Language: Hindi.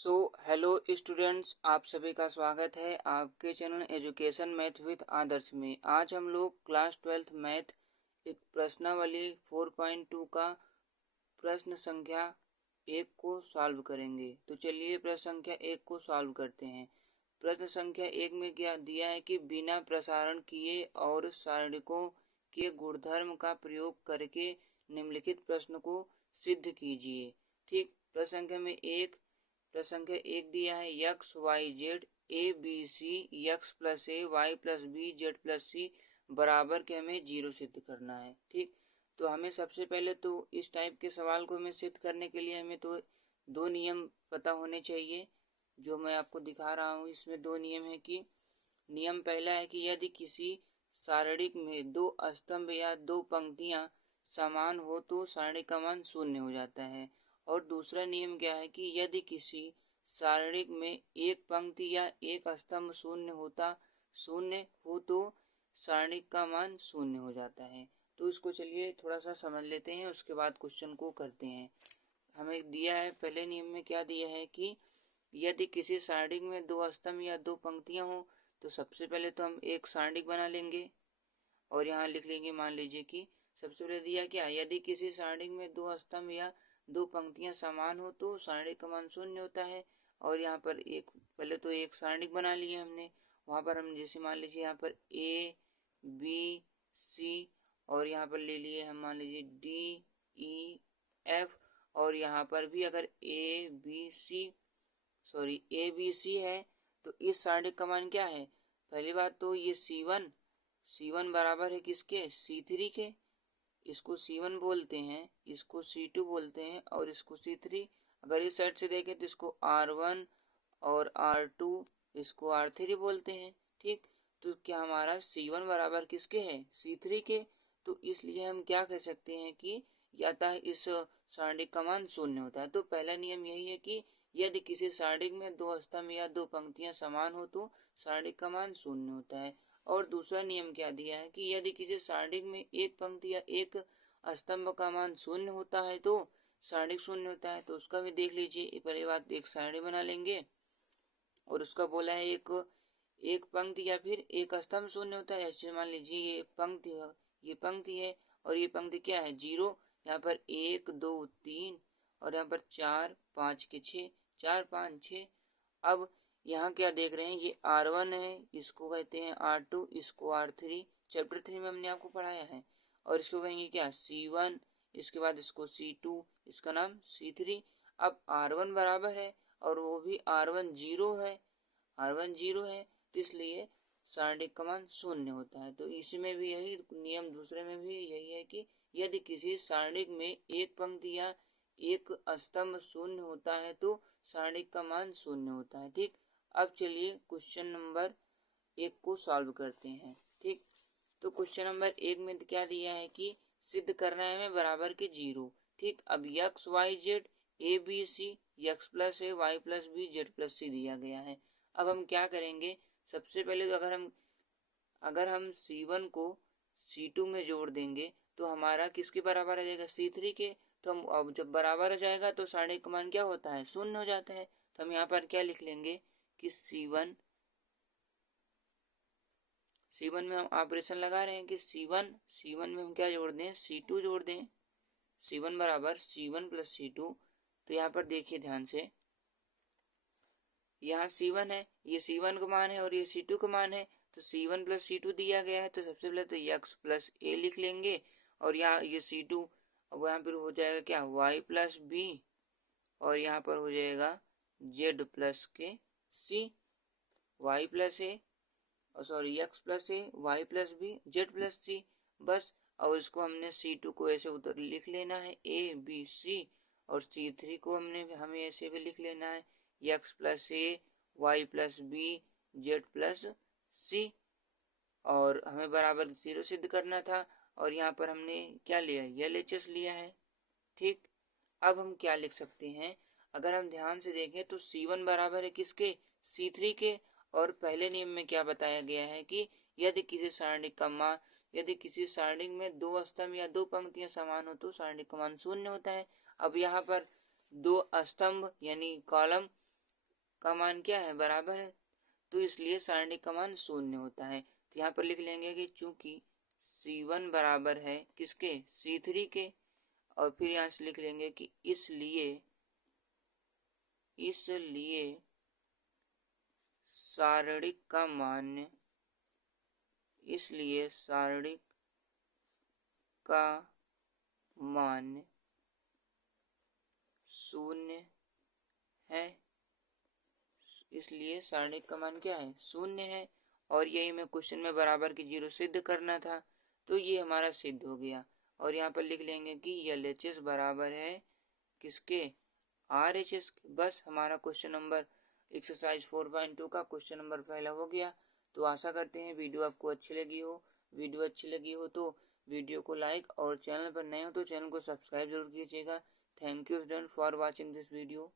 हेलो स्टूडेंट्स, आप सभी का स्वागत है आपके चैनल एजुकेशन मैथ विद आदर्श में। आज हम लोग क्लास 12th मैथ एक प्रश्नावली 4.2 का प्रश्न संख्या 1 को सॉल्व करेंगे। तो चलिए प्रश्न संख्या 1 को सॉल्व करते हैं। प्रश्न संख्या 1 में क्या दिया है कि बिना प्रसारण किए और सारणिकों के गुणधर्म का प्रयोग करके निम्नलिखित प्रश्न को सिद्ध कीजिए। ठीक, प्रश्न संख्या एक दिया है x y z a b c x plus A Y plus B Z plus c बराबर के हमें 0 सिद्ध करना है। ठीक, तो हमें सबसे पहले तो इस टाइप के सवाल को हमें सिद्ध करने के लिए हमें तो दो नियम पता होने चाहिए, जो मैं आपको दिखा रहा हूँ। इसमें दो नियम है कि नियम पहला है कि यदि किसी सारणिक में दो स्तंभ या दो पंक्तियाँ समान हो तो सारणी का मान 0 हो जाता है। और दूसरा नियम क्या है कि यदि किसी सारणिक में एक पंक्ति या एक स्तंभ शून्य हो तो सारणिक का मान 0 हो जाता है। तो इसको चलिए थोड़ा सा समझ लेते हैं, उसके बाद क्वेश्चन को करते हैं। हमें दिया है, पहले नियम में क्या दिया है कि यदि किसी सारणिक में दो स्तंभ या दो पंक्तियां हो तो सबसे पहले तो हम एक सारणिक बना लेंगे और यहाँ लिख लेंगे। मान लीजिए कि सबसे पहले दिया क्या, यदि किसी सारणिक में दो स्तंभ या दो पंक्तियां समान हो तो सारणिक का मान 0 होता है। और यहाँ पर पहले तो एक सारणिक बना लिए हमने। वहाँ पर हम जैसे मान लीजिए यहाँ पर ए बी सी और यहाँ पर ले लिए हम मान लीजिए डी ई एफ, और यहाँ पर भी अगर ए बी सी है तो इस सारणिक का मान क्या है। पहली बात तो ये C1 बराबर है किसके, C3 के। इसको C1 बोलते हैं, इसको C2 बोलते हैं और इसको C3। अगर इस साइड से देखें तो इसको R1 और R2, इसको R3 बोलते हैं। ठीक, तो क्या हमारा C1 बराबर किसके है, C3 के। तो इसलिए हम क्या कह सकते हैं कि अतः इस सारणिक का मान 0 होता है। तो पहला नियम यही है कि यदि किसी सारणिक में दो स्तंभ या दो पंक्तियां समान हो तो सारणिक का मान 0 होता है। और दूसरा नियम क्या दिया है कि यदि किसी सारणिक में एक पंक्ति या एक स्तंभ का मान 0 होता है तो सारणिक 0 होता है। तो उसका भी देख लीजिए। पहली बात, एक सारणी बना लेंगे और उसका बोला है एक पंक्ति या फिर एक स्तंभ 0 होता है। ऐसे मान लीजिए ये पंक्ति है और ये पंक्ति क्या है, 0। यहाँ पर 1 2 3 और यहाँ पर 4 5 के 6, 4 5 6। अब यहाँ क्या देख रहे हैं, ये R1 है, इसको कहते हैं R2, इसको R3। चैप्टर 3 में हमने आपको पढ़ाया है। और इसको कहेंगे क्या, C1, इसके बाद इसको C2, इसका नाम C3। अब R1 बराबर है और वो भी R1 0 है, तो इसलिए सारणिक का मान 0 होता है। तो इसमें भी यही नियम, दूसरे में भी यही है कि यदि किसी सारणिक में एक पंक्ति या एक स्तंभ 0 होता है तो सारणिक का मान 0 होता है। ठीक, अब चलिए क्वेश्चन नंबर 1 को सॉल्व करते हैं। ठीक, तो क्वेश्चन नंबर 1 में क्या दिया है कि सिद्ध करना है हमें बराबर के 0। ठीक, अब x y z a b c x plus A Y plus B Z plus c दिया गया है। अब हम क्या करेंगे, सबसे पहले तो अगर हम C1 को C2 में जोड़ देंगे तो हमारा किसके बराबर आ जाएगा, C3 के। तो हम अब जब बराबर हो जाएगा तो सारणिक का मान क्या होता है, 0 हो जाता है। तो हम यहाँ पर क्या लिख लेंगे कि C1 में हम ऑपरेशन लगा रहे हैं कि C1 में हम क्या जोड़ दें, C2 जोड़ दें। C1 बराबर C1 प्लस C2। तो यहाँ पर देखिए ध्यान से, यहाँ C1 है, ये C1 का मान है और ये C2 का मान है। तो C1 प्लस C2 दिया गया है तो सबसे पहले तो x प्लस ए लिख लेंगे और यहाँ ये C2, अब यहाँ पर हो जाएगा क्या, y प्लस बी और यहाँ पर हो जाएगा z प्लस के C, y plus A x plus A Y plus B Z plus C, बस। और इसको हमने C2 को ऐसे उधर लिख लेना है ए बी सी, और C3 को हमें ऐसे भी लिख लेना है x प्लस ए Y plus B Z plus c. और हमें बराबर 0 सिद्ध करना था और यहाँ पर हमने क्या लिया, LHS लिया है। ठीक, अब हम क्या लिख सकते हैं, अगर हम ध्यान से देखें तो C1 बराबर है किसके, C3 के। और पहले नियम में क्या बताया गया है कि यदि किसी सारणिक में दो स्तंभ या दो पंक्तियां समान हो तो सारणिक का मान 0 होता है। अब यहाँ पर दो स्तंभ यानी कॉलम का मान क्या है, बराबर है, तो इसलिए सारणिक का मान 0 होता है। तो यहाँ पर लिख लेंगे कि चूंकि C1 बराबर है किसके, C3 के, और फिर यहाँ से लिख लेंगे कि इसलिए सारणिक का मान, इसलिए सारणिक का मान 0 है, इसलिए सारणिक का मान क्या है, 0 है। और यही मैं क्वेश्चन में बराबर की 0 सिद्ध करना था, तो ये हमारा सिद्ध हो गया। और यहाँ पर लिख लेंगे कि LHS बराबर है किसके, RHS। बस हमारा क्वेश्चन नंबर एक्सरसाइज 4.2 का क्वेश्चन नंबर पहला हो गया। तो आशा करते हैं वीडियो आपको अच्छी लगी हो। वीडियो अच्छी लगी हो तो वीडियो को लाइक, और चैनल पर नए हो तो चैनल को सब्सक्राइब जरूर कीजिएगा। Thank you student for watching this video.